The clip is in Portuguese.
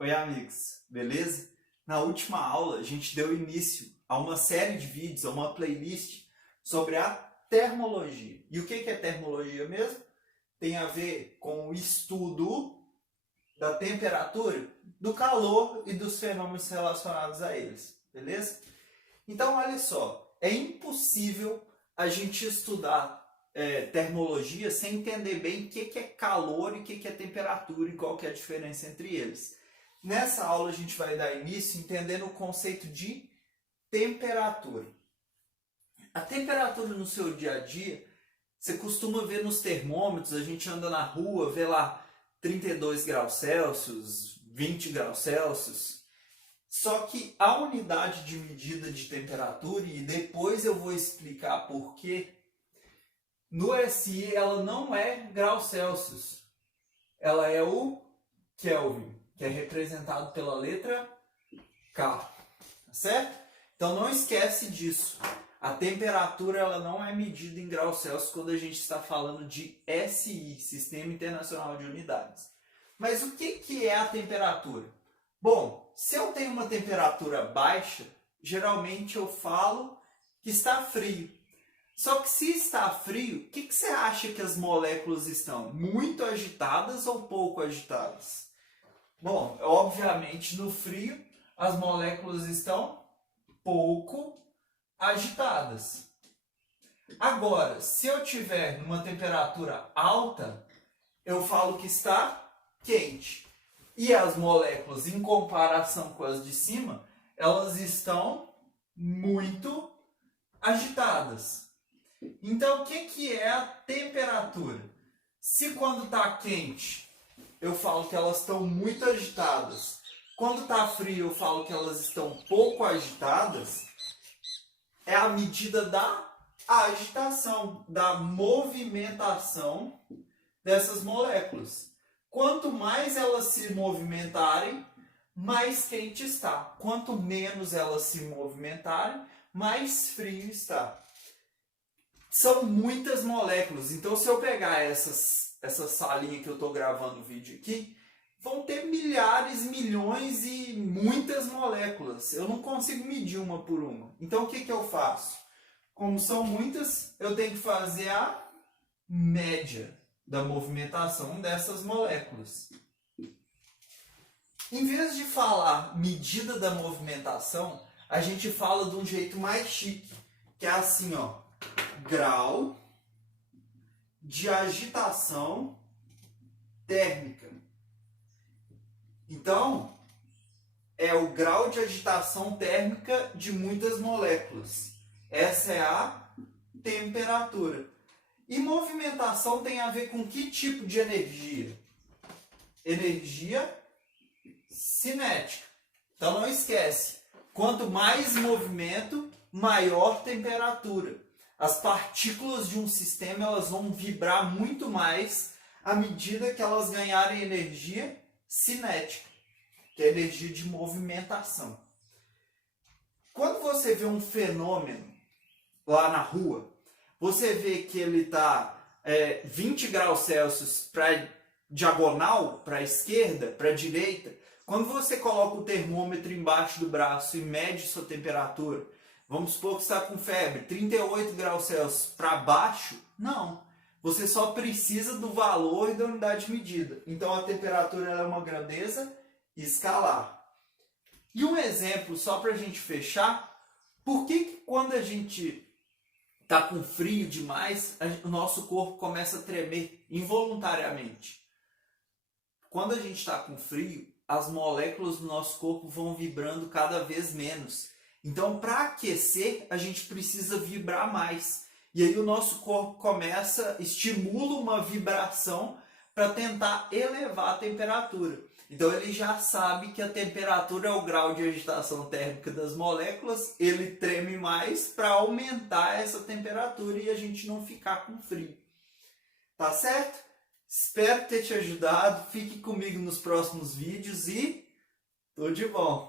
Oi, amigos, beleza? Na última aula, a gente deu início a uma série de vídeos, a uma playlist sobre a termologia. E o que é termologia mesmo? Tem a ver com o estudo da temperatura, do calor e dos fenômenos relacionados a eles, beleza? Então, olha só, é impossível a gente estudar termologia sem entender bem o que é calor e o que é temperatura e qual que é a diferença entre eles. Nessa aula a gente vai dar início entendendo o conceito de temperatura. A temperatura no seu dia a dia, você costuma ver nos termômetros, a gente anda na rua, vê lá 32 graus Celsius, 20 graus Celsius. Só que a unidade de medida de temperatura, e depois eu vou explicar por quê, no SI ela não é graus Celsius, ela é o Kelvin, que é representado pela letra K, tá certo? Então não esquece disso. A temperatura ela não é medida em graus Celsius quando a gente está falando de SI, Sistema Internacional de Unidades. Mas o que é a temperatura? Bom, se eu tenho uma temperatura baixa, geralmente eu falo que está frio. Só que se está frio, o que você acha que as moléculas estão? Muito agitadas ou pouco agitadas? Bom, obviamente no frio as moléculas estão pouco agitadas. Agora, se eu tiver uma temperatura alta, eu falo que está quente. E as moléculas, em comparação com as de cima, elas estão muito agitadas. Então, o que é a temperatura? Se quando está quente, eu falo que elas estão muito agitadas. Quando está frio, eu falo que elas estão pouco agitadas. É a medida da agitação, da movimentação dessas moléculas. Quanto mais elas se movimentarem, mais quente está. Quanto menos elas se movimentarem, mais frio está. São muitas moléculas. Então, se eu pegar essa salinha que eu estou gravando o vídeo aqui, vão ter milhares, milhões e muitas moléculas. Eu não consigo medir uma por uma. Então, o que eu faço? Como são muitas, eu tenho que fazer a média da movimentação dessas moléculas. Em vez de falar medida da movimentação, a gente fala de um jeito mais chique, que é assim, ó, grau de agitação térmica. Então, é o grau de agitação térmica de muitas moléculas. Essa é a temperatura. E movimentação tem a ver com que tipo de energia? Energia cinética. Então não esquece, quanto mais movimento, maior temperatura. As partículas de um sistema elas vão vibrar muito mais à medida que elas ganharem energia cinética, que é energia de movimentação. Quando você vê um fenômeno lá na rua, você vê que ele está 20 graus Celsius para diagonal, para a esquerda, para a direita. Quando você coloca o termômetro embaixo do braço e mede sua temperatura, vamos supor que você está com febre, 38 graus Celsius para baixo, não. Você só precisa do valor e da unidade de medida. Então a temperatura é uma grandeza escalar. E um exemplo, só para a gente fechar, por que quando a gente está com frio demais, o nosso corpo começa a tremer involuntariamente? Quando a gente está com frio, as moléculas do nosso corpo vão vibrando cada vez menos. Então, para aquecer, a gente precisa vibrar mais. E aí o nosso corpo estimula uma vibração para tentar elevar a temperatura. Então ele já sabe que a temperatura é o grau de agitação térmica das moléculas, ele treme mais para aumentar essa temperatura e a gente não ficar com frio. Tá certo? Espero ter te ajudado, fique comigo nos próximos vídeos e tudo de bom!